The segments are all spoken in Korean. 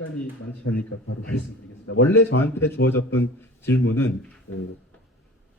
시간이 많지 않으니까 바로 말씀드리겠습니다. 원래 저한테 주어졌던 질문은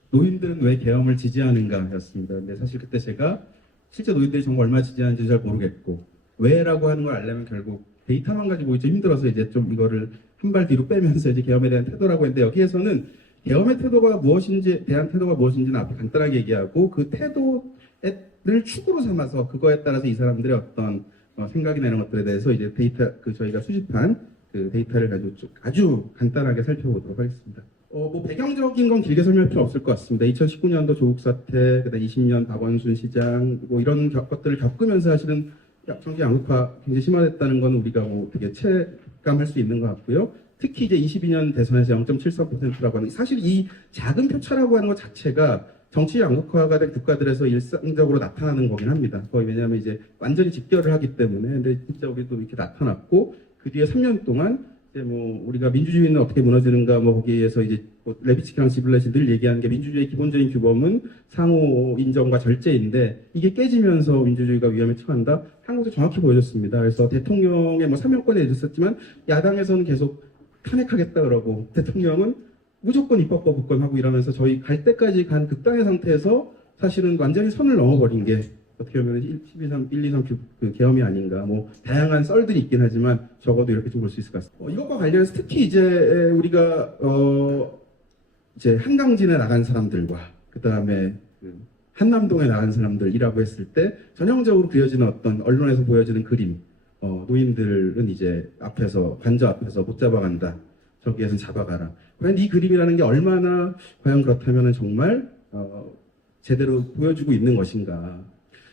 노인들은 왜 계엄을 지지하는가였습니다. 근데 사실 그때 제가 실제 노인들이 정말 얼마나 지지하는지 잘 모르겠고 왜라고 하는 걸 알려면 결국 데이터만 가지고 좀 힘들어서 이제 좀 이거를 한 발 뒤로 빼면서 이제 계엄에 대한 태도라고 했는데 여기에서는 계엄의 태도가 무엇인지 대한 태도가 무엇인지는 앞에 간단하게 얘기하고 그 태도를 축으로 삼아서 그거에 따라서 이 사람들의 어떤 생각이나 이런 것들에 대해서 이제 데이터 저희가 수집한 그 데이터를 가지고 아주 간단하게 살펴보도록 하겠습니다. 뭐 배경적인 건 길게 설명할 필요 없을 것 같습니다. 2019년도 조국 사태, 그다음 20년 박원순 시장, 뭐 이런 것들을 겪으면서 사실은 정치 양극화 굉장히 심화됐다는 건 우리가 뭐 되게 체감할 수 있는 것 같고요. 특히 이제 22년 대선에서 0.73%라고 하는 사실 이 작은 표차라고 하는 것 자체가 정치 양극화가 된 국가들에서 일상적으로 나타나는 거긴 합니다. 거의 왜냐하면 이제 완전히 직결을 하기 때문에 근데 진짜 우리도 이렇게 나타났고 그 뒤에 3년 동안 이제 뭐 우리가 민주주의는 어떻게 무너지는가 뭐 거기에서 이제 뭐 레비치키랑 지블렛이 늘 얘기하는 게 민주주의의 기본적인 규범은 상호 인정과 절제인데 이게 깨지면서 민주주의가 위험에 처한다. 한국에서 정확히 보여줬습니다. 그래서 대통령의 뭐 사면권에 있었지만 야당에서는 계속 탄핵하겠다 그러고 대통령은 무조건 입법 거부권하고 이러면서 저희 갈 때까지 간 극단의 상태에서 사실은 완전히 선을 넘어버린 게 어떻게 보면 1, 2, 3 그 계엄이 아닌가. 뭐 다양한 썰들이 있긴 하지만 적어도 이렇게 좀 볼 수 있을 것 같습니다. 이것과 관련해서 특히 이제 우리가 이제 한강진에 나간 사람들과 그 다음에 한남동에 나간 사람들이라고 했을 때 전형적으로 그려지는 어떤 언론에서 보여지는 그림. 노인들은 이제 앞에서 관저 앞에서 못 잡아간다. 저기에선 잡아가라. 과연 이 그림이라는 게 얼마나 과연 그렇다면 정말 제대로 보여주고 있는 것인가.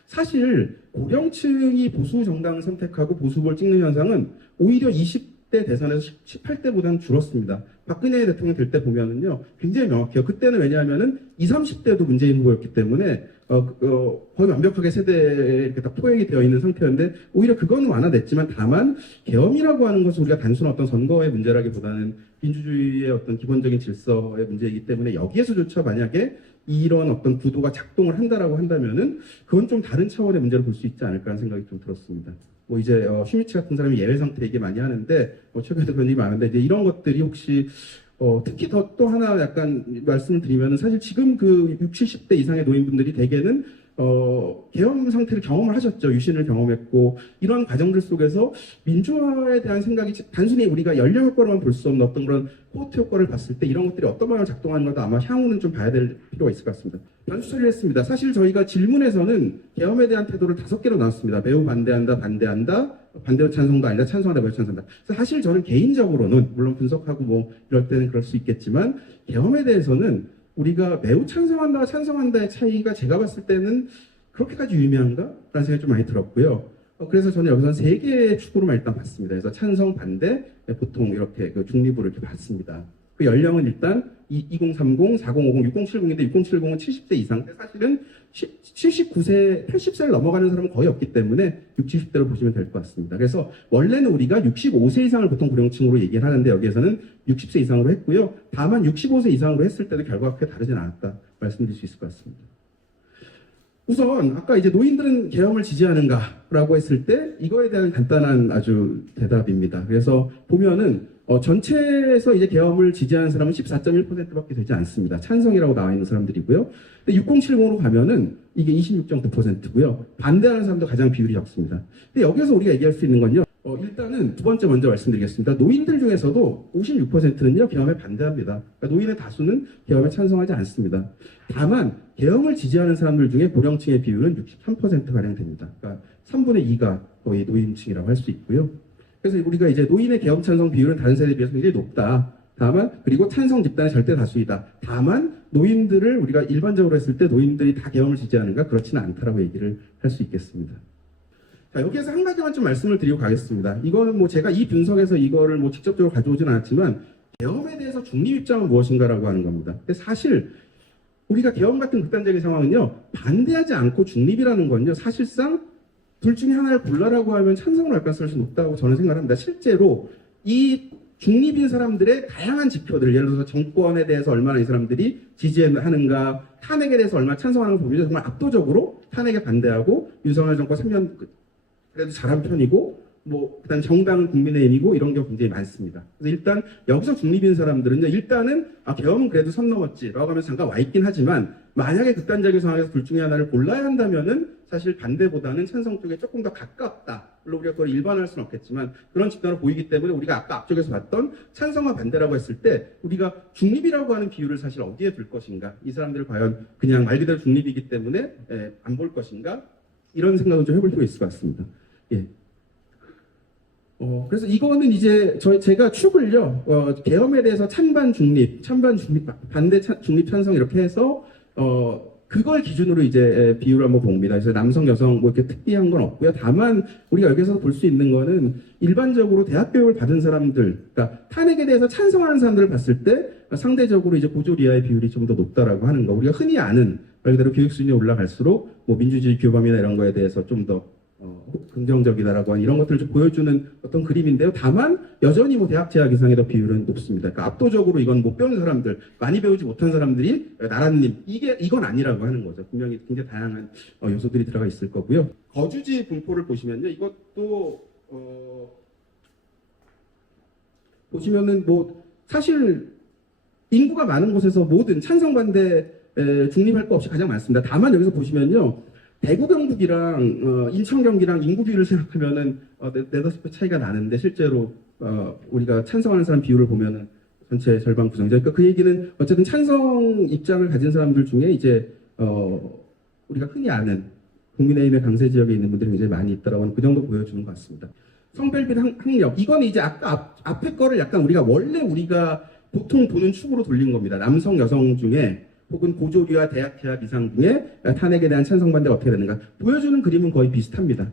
사실 고령층이 보수 정당을 선택하고 보수 후보를 찍는 현상은 오히려 20대 대선에서 18대보다는 줄었습니다. 박근혜 대통령 될 때 보면은요 굉장히 명확해요. 그때는 왜냐하면은 20, 30대도 문재인 후보였기 때문에 거의 완벽하게 세대에 이렇게 다 포획이 되어 있는 상태였는데 오히려 그건 완화됐지만 다만 계엄이라고 하는 것은 우리가 단순한 어떤 선거의 문제라기보다는 민주주의의 어떤 기본적인 질서의 문제이기 때문에 여기에서조차 만약에 이런 어떤 구도가 작동을 한다라고 한다면은 그건 좀 다른 차원의 문제로 볼 수 있지 않을까 하는 생각이 좀 들었습니다. 뭐 이제 슈미치 같은 사람이 예외 상태 얘기 많이 하는데 최근에도 그런 얘기 많은데 이제 이런 것들이 혹시 특히 또 하나 약간 말씀을 드리면 사실 지금 그 60, 70대 이상의 노인분들이 대개는 계엄 상태를 경험을 하셨죠. 유신을 경험했고 이런 과정들 속에서 민주화에 대한 생각이 단순히 우리가 연령 효과로만 볼 수 없는 어떤 그런 코호트 효과를 봤을 때 이런 것들이 어떤 방향으로 작동하는 것도 아마 향후는 좀 봐야 될 필요가 있을 것 같습니다. 변수 처리를 했습니다. 사실 저희가 질문에서는 계엄에 대한 태도를 5개로 나눴습니다. 매우 반대한다, 반대 찬성도 아니다, 찬성한다, 매우 찬성한다. 사실 저는 개인적으로는 물론 분석하고 뭐 이럴 때는 그럴 수 있겠지만 계엄에 대해서는 우리가 매우 찬성한다와 찬성한다의 차이가 제가 봤을 때는 그렇게까지 유의미한가? 라는 생각이 좀 많이 들었고요. 그래서 저는 여기서 3개의 축으로만 일단 봤습니다. 그래서 찬성, 반대, 보통 이렇게 그 중립으로 이렇게 봤습니다. 그 연령은 일단 2030, 4050, 6070인데 6070은 70대 이상. 사실은 79세, 80세를 넘어가는 사람은 거의 없기 때문에 60, 70대로 보시면 될 것 같습니다. 그래서 원래는 우리가 65세 이상을 보통 고령층으로 얘기를 하는데 여기에서는 60세 이상으로 했고요. 다만 65세 이상으로 했을 때도 결과가 크게 다르진 않았다 말씀드릴 수 있을 것 같습니다. 우선 아까 이제 노인들은 계엄을 지지하는가라고 했을 때 이거에 대한 간단한 아주 대답입니다. 그래서 보면은 전체에서 이제 계엄을 지지하는 사람은 14.1%밖에 되지 않습니다. 찬성이라고 나와 있는 사람들이고요. 근데 6070으로 가면은 이게 26.9%고요. 반대하는 사람도 가장 비율이 적습니다. 근데 여기서 우리가 얘기할 수 있는 건요. 일단은 두 번째 먼저 말씀드리겠습니다. 노인들 중에서도 56%는요 계엄에 반대합니다. 그러니까 노인의 다수는 계엄에 찬성하지 않습니다. 다만 계엄을 지지하는 사람들 중에 고령층의 비율은 63%가량 됩니다. 그러니까 3분의 2가 거의 노인층이라고 할 수 있고요. 그래서 우리가 이제 노인의 계엄 찬성 비율은 다른 세대에 비해서 굉장히 높다. 다만 그리고 찬성 집단의 절대 다수이다. 다만 노인들을 우리가 일반적으로 했을 때 노인들이 다 계엄을 지지하는가 그렇지는 않다라고 얘기를 할 수 있겠습니다. 자, 여기에서 한 가지만 좀 말씀을 드리고 가겠습니다. 이거는 뭐 제가 이 분석에서 이거를 뭐 직접적으로 가져오진 않았지만 계엄에 대해서 중립 입장은 무엇인가라고 하는 겁니다. 근데 사실 우리가 계엄 같은 극단적인 상황은요 반대하지 않고 중립이라는 건요 사실상 둘 중에 하나를 골라라고 하면 찬성을 할 가능성이 높다고 저는 생각합니다. 실제로 이 중립인 사람들의 다양한 지표들, 예를 들어서 정권에 대해서 얼마나 이 사람들이 지지하는가, 탄핵에 대해서 얼마나 찬성하는 부분이 정말 압도적으로 탄핵에 반대하고 윤석열 정권 3년 그래도 잘한 편이고 그다음 정당은 국민의힘이고 이런 게 굉장히 많습니다. 그래서 일단 여기서 중립인 사람들은요, 일단은 계엄은 그래도 선 넘었지라고 하면서 잠깐 와 있긴 하지만 만약에 극단적인 상황에서 둘 중에 하나를 골라야 한다면은 사실 반대보다는 찬성 쪽에 조금 더 가깝다. 물론 우리가 그걸 일반화할 수는 없겠지만 그런 측면으로 보이기 때문에 우리가 아까 앞쪽에서 봤던 찬성과 반대라고 했을 때 우리가 중립이라고 하는 비율을 사실 어디에 둘 것인가? 이 사람들 과연 그냥 말 그대로 중립이기 때문에 안 볼 것인가? 이런 생각을 좀 해볼 필요가 있을 것 같습니다. 예. 그래서 이거는 이제 제가 축을요, 계엄에 대해서 찬반 중립, 반대 중립 찬성 이렇게 해서, 그걸 기준으로 이제 비율을 한번 봅니다. 그래서 남성, 여성 뭐 이렇게 특이한 건 없고요. 다만 우리가 여기서 볼 수 있는 거는 일반적으로 대학 교육을 받은 사람들, 그러니까 탄핵에 대해서 찬성하는 사람들을 봤을 때 상대적으로 이제 고졸 이하의 비율이 좀 더 높다라고 하는 거. 우리가 흔히 아는 말 그대로 교육 수준이 올라갈수록 뭐 민주주의 규범이나 이런 거에 대해서 좀 더 긍정적이다라고 하는 이런 것들을 좀 보여주는 어떤 그림인데요. 다만 여전히 뭐 대학 재학 이상의 더 비율은 높습니다. 그러니까 압도적으로 이건 못 배운 사람들, 많이 배우지 못한 사람들이 나라님 이건 아니라고 하는 거죠. 분명히 굉장히 다양한 요소들이 들어가 있을 거고요. 거주지 분포를 보시면요, 이것도 보시면은 뭐 사실 인구가 많은 곳에서 모든 찬성 반대 중립할 거 없이 가장 많습니다. 다만 여기서 보시면요. 대구 경북이랑 인천 경기랑 인구 비율을 생각하면은 네다섯 배 차이가 나는데 실제로 우리가 찬성하는 사람 비율을 보면은 전체 절반 구성이죠. 그러니까 그 얘기는 어쨌든 찬성 입장을 가진 사람들 중에 이제 우리가 흔히 아는 국민의힘의 강세 지역에 있는 분들이 굉장히 많이 있다라고 하는 그 정도 보여주는 것 같습니다. 성별별 학력 이거는 이제 아까 앞에 거를 약간 우리가 보통 보는 축으로 돌린 겁니다. 남성 여성 중에 혹은 고졸이와 대학 재학 이상 중에 탄핵에 대한 찬성 반대가 어떻게 되는가 보여주는 그림은 거의 비슷합니다.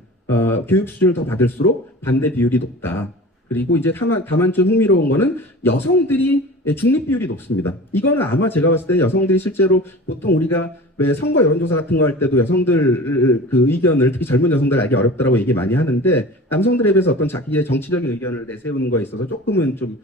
교육 수준을 더 받을수록 반대 비율이 높다. 그리고 이제 다만 좀 흥미로운 거는 여성들이 중립 비율이 높습니다. 이거는 아마 제가 봤을 때 여성들이 실제로 보통 우리가 왜 선거 여론조사 같은 거 할 때도 여성들 그 의견을 특히 젊은 여성들 알기 어렵다라고 얘기 많이 하는데 남성들에 비해서 어떤 자기의 정치적인 의견을 내세우는 거에 있어서 조금은 좀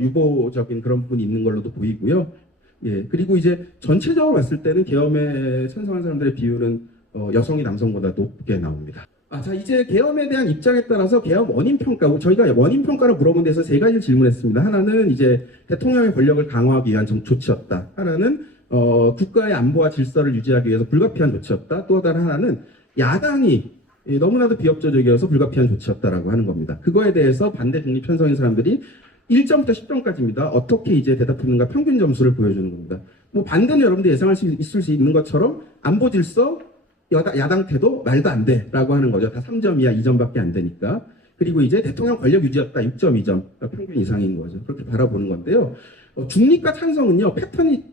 유보적인 그런 부분이 있는 걸로도 보이고요. 예, 그리고 이제 전체적으로 봤을 때는 계엄에 찬성한 사람들의 비율은 여성이 남성보다 높게 나옵니다. 자, 이제 계엄에 대한 입장에 따라서 계엄 원인 평가, 저희가 원인 평가를 물어본 데서 세 가지를 질문했습니다. 하나는 이제 대통령의 권력을 강화하기 위한 조치였다. 하나는 국가의 안보와 질서를 유지하기 위해서 불가피한 조치였다. 또 다른 하나는 야당이 너무나도 비협조적이어서 불가피한 조치였다라고 하는 겁니다. 그거에 대해서 반대 중립 편성인 사람들이 1점부터 10점까지입니다. 어떻게 이제 대답했는가 평균 점수를 보여주는 겁니다. 뭐 반대는 여러분들 예상할 수 있을 수 있는 것처럼 안보 질서, 야당 태도 말도 안 돼라고 하는 거죠. 다 3점 이하 2점밖에 안 되니까. 그리고 이제 대통령 권력 유지였다 6.2점 평균 이상인 거죠. 그렇게 바라보는 건데요. 중립과 찬성은요 패턴이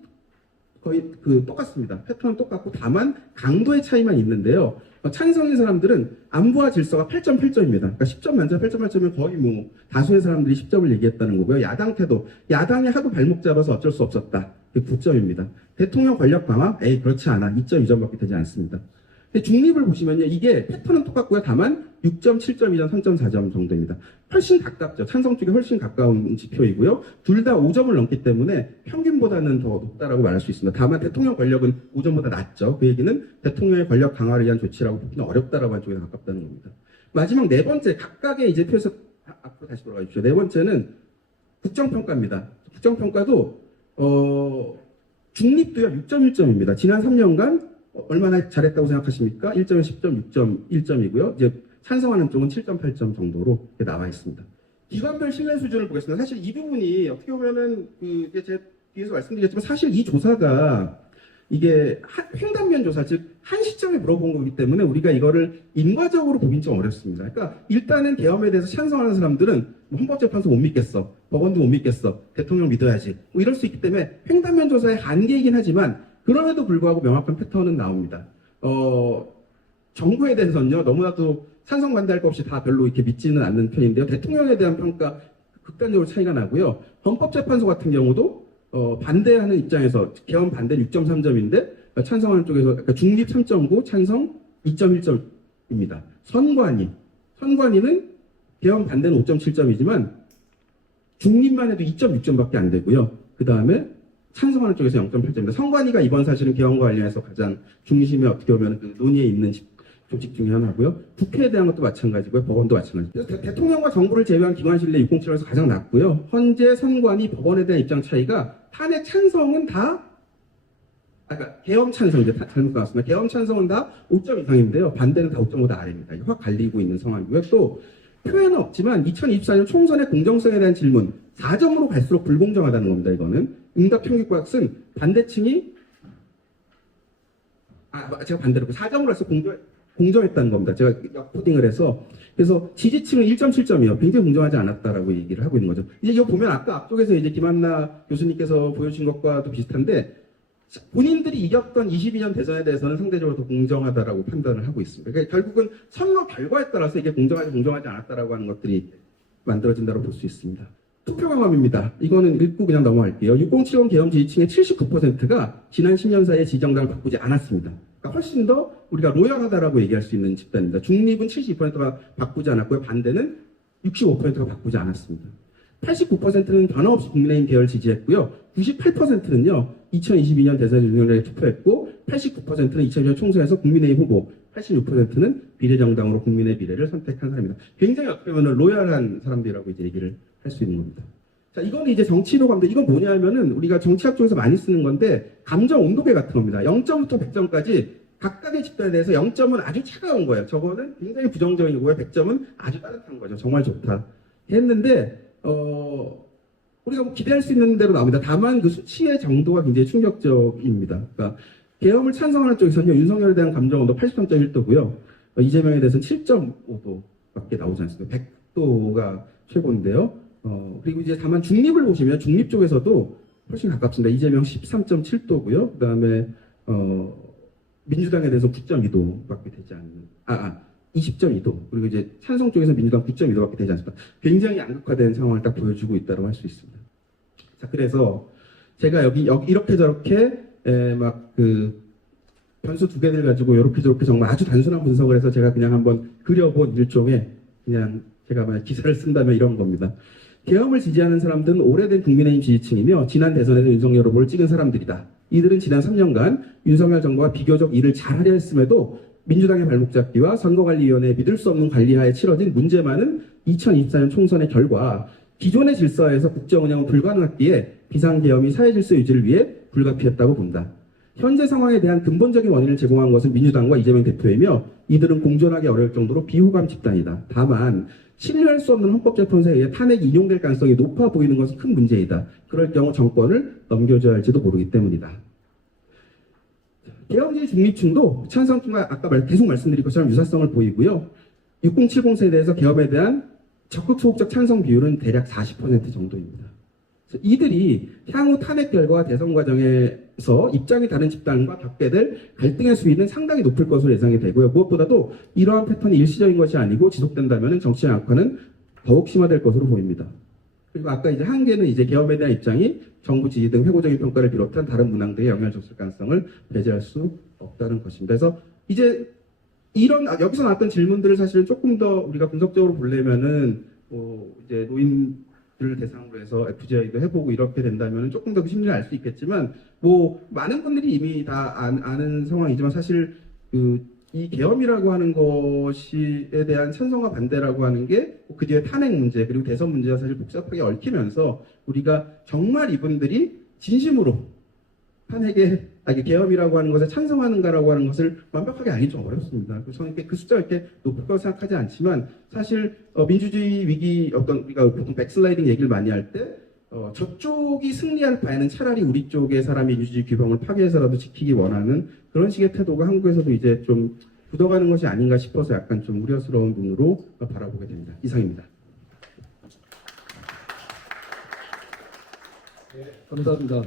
거의 똑같습니다. 패턴은 똑같고 다만 강도의 차이만 있는데요. 찬성인 사람들은 안보와 질서가 8.8점입니다. 그러니까 10점 만점 8.8점이면 거의 뭐 다수의 사람들이 10점을 얘기했다는 거고요. 야당 태도, 야당이 하도 발목 잡아서 어쩔 수 없었다. 9점입니다. 대통령 권력 강화? 그렇지 않아. 2.2점밖에 되지 않습니다. 근데 중립을 보시면요. 이게 패턴은 똑같고요. 다만 6점, 7.2점, 3.4점 정도입니다. 훨씬 가깝죠. 찬성 쪽에 훨씬 가까운 지표이고요. 둘 다 5점을 넘기 때문에 평균보다는 더 높다라고 말할 수 있습니다. 다만 대통령 권력은 5점보다 낮죠. 그 얘기는 대통령의 권력 강화를 위한 조치라고 보기는 어렵다라고 하는 쪽에 가깝다는 겁니다. 마지막 네 번째, 각각의 이제 표에서 앞으로 다시 돌아가 주십시오. 네 번째는 국정평가입니다. 국정평가도 중립도요 6.1점입니다. 지난 3년간 얼마나 잘했다고 생각하십니까? 1점에 10점, 6점, 1점이고요. 이제 찬성하는 쪽은 7.8점 정도로 나와 있습니다. 기관별 신뢰 수준을 보겠습니다. 사실 이 부분이 어떻게 보면은 제가 뒤에서 말씀드렸지만 사실 이 조사가 이게 횡단면 조사, 즉 한 시점에 물어본 거기 때문에 우리가 이거를 인과적으로 보긴 좀 어렵습니다. 그러니까 일단은 계엄에 대해서 찬성하는 사람들은 헌법재판소 못 믿겠어, 법원도 못 믿겠어, 대통령 믿어야지 뭐 이럴 수 있기 때문에 횡단면 조사의 한계이긴 하지만 그럼에도 불구하고 명확한 패턴은 나옵니다. 정부에 대해서는요 너무나도 찬성 반대할 것 없이 다 별로 이렇게 믿지는 않는 편인데요. 대통령에 대한 평가 극단적으로 차이가 나고요. 헌법재판소 같은 경우도 반대하는 입장에서 계엄 반대는 6.3점인데 찬성하는 쪽에서 그러니까 중립 3.9, 찬성 2.1점입니다. 선관위는 계엄 반대는 5.7점이지만 중립만 해도 2.6점밖에 안 되고요. 그 다음에 찬성하는 쪽에서 0.8점입니다. 선관위가 이번 사실은 계엄과 관련해서 가장 중심에 어떻게 보면 그 논의에 있는 조직 중에 하나고요. 국회에 대한 것도 마찬가지고요. 법원도 마찬가지고요. 대통령과 정부를 제외한 기관 신뢰 607에서 가장 낮고요. 현재 선관위 법원에 대한 입장 차이가 탄핵 찬성은 다 그러니까 계엄 찬성 이제 잘못 나왔습니다. 계엄 찬성은 다 5점 이상인데요. 반대는 다 5점보다 아래입니다. 확 갈리고 있는 상황이고요. 또 표현은 없지만 2024년 총선의 공정성에 대한 질문 4점으로 갈수록 불공정하다는 겁니다. 이거는 응답 평균과학은 반대층이 제가 반대로 4점으로 해서 공정했다는 겁니다. 제가 역코딩을 해서 그래서 지지층은 1.7점이요. 굉장히 공정하지 않았다라고 얘기를 하고 있는 거죠. 이제 이거 보면 아까 앞쪽에서 이제 김한나 교수님께서 보여주신 것과도 비슷한데 본인들이 이겼던 22년 대선에 대해서는 상대적으로 더 공정하다라고 판단을 하고 있습니다. 그러니까 결국은 선거 결과에 따라서 이게 공정하지 않았다라고 하는 것들이 만들어진다고 볼 수 있습니다. 투표 경험입니다. 이거는 읽고 그냥 넘어갈게요. 6070 계엄 지지층의 79%가 지난 10년 사이에 지정당을 바꾸지 않았습니다. 그러니까 훨씬 더 우리가 로열하다라고 얘기할 수 있는 집단입니다. 중립은 72%가 바꾸지 않았고요. 반대는 65%가 바꾸지 않았습니다. 89%는 변함없이 국민의힘 계열을 지지했고요. 98%는요. 2022년 대선 윤석열에 투표했고 89%는 2022년 총선에서 국민의힘 후보 86%는 비례정당으로 국민의 미래를 선택한 사람입니다. 굉장히 어떻게 보면 로열한 사람들이라고 이제 얘기를 할 수 있는 겁니다. 자, 이거는 이제 정치로 가면 이건 뭐냐면은 우리가 정치학 쪽에서 많이 쓰는 건데 감정 온도계 같은 겁니다. 0점부터 100점까지 각각의 집단에 대해서 0점은 아주 차가운 거예요. 저거는 굉장히 부정적인 거고요. 100점은 아주 따뜻한 거죠. 정말 좋다. 했는데 우리가 뭐 기대할 수 있는 대로 나옵니다. 다만 그 수치의 정도가 굉장히 충격적입니다. 그러니까 계엄을 찬성하는 쪽에서는 윤석열에 대한 감정 온도 83.1도고요. 이재명에 대해서는 7.5도밖에 나오지 않습니다. 100도가 최고인데요. 그리고 이제 다만 중립을 보시면 중립 쪽에서도 훨씬 가깝습니다. 이재명 13.7도고요. 그 다음에 민주당에 대해서 9.2도밖에 되지 않는 20.2도. 그리고 이제 찬성 쪽에서 민주당 9.2도밖에 되지 않습니다. 굉장히 양극화된 상황을 딱 보여주고 있다고 할 수 있습니다. 자, 그래서 제가 여기 이렇게 저렇게 막 그 변수 두 개를 가지고 이렇게 저렇게 정말 아주 단순한 분석을 해서 제가 그냥 한번 그려본 일종의 그냥 제가 만약 기사를 쓴다면 이런 겁니다. 계엄을 지지하는 사람들은 오래된 국민의힘 지지층이며 지난 대선에서 윤석열 후보를 찍은 사람들이다. 이들은 지난 3년간 윤석열 정부가 비교적 일을 잘하려 했음에도 민주당의 발목 잡기와 선거관리위원회의 믿을 수 없는 관리하에 치러진 문제 많은 2024년 총선의 결과 기존의 질서에서 국정 운영은 불가능했기에 비상계엄이 사회질서 유지를 위해 불가피했다고 본다. 현재 상황에 대한 근본적인 원인을 제공한 것은 민주당과 이재명 대표이며 이들은 공존하기 어려울 정도로 비호감 집단이다. 다만 신뢰할 수 없는 헌법재판소에 의해 탄핵이 인용될 가능성이 높아 보이는 것은 큰 문제이다. 그럴 경우 정권을 넘겨줘야 할지도 모르기 때문이다. 계엄지지 중립층도 찬성층과 아까 계속 말씀드린 것처럼 유사성을 보이고요. 6070 세대에서 계엄에 대한 적극 소극적 찬성 비율은 대략 40% 정도입니다. 이들이 향후 탄핵 결과와 대선 과정에서 입장이 다른 집단과 겪게 될 갈등의 수위는 상당히 높을 것으로 예상이 되고요. 무엇보다도 이러한 패턴이 일시적인 것이 아니고 지속된다면 정치의 악화는 더욱 심화될 것으로 보입니다. 그리고 아까 이제 한계는 이제 계엄에 대한 입장이 정부 지지 등 회고적인 평가를 비롯한 다른 문항들에 영향을 줬을 가능성을 배제할 수 없다는 것입니다. 그래서 이제 이런 여기서 나왔던 질문들을 사실 조금 더 우리가 분석적으로 보려면은 이제 노인들을 대상으로 해서 FGI도 해보고 이렇게 된다면 조금 더 그 심리를 알 수 있겠지만 많은 분들이 이미 다 아는 상황이지만 사실 이 계엄이라고 하는 것에 대한 찬성과 반대라고 하는 게 그 뒤에 탄핵 문제 그리고 대선 문제가 사실 복잡하게 얽히면서 우리가 정말 이분들이 진심으로 탄핵에 계엄이라고 하는 것에 찬성하는가라고 하는 것을 완벽하게 알기 좀 어렵습니다. 그래서 저는 그 숫자가 이렇게 높을 거라고 생각하지 않지만 사실 민주주의 위기 우리가 보통 백슬라이딩 얘기를 많이 할 때 저쪽이 승리할 바에는 차라리 우리 쪽의 사람이 민주주의 규범을 파괴해서라도 지키기 원하는 그런 식의 태도가 한국에서도 이제 좀 굳어가는 것이 아닌가 싶어서 약간 좀 우려스러운 눈으로 바라보게 됩니다. 이상입니다. 감사합니다.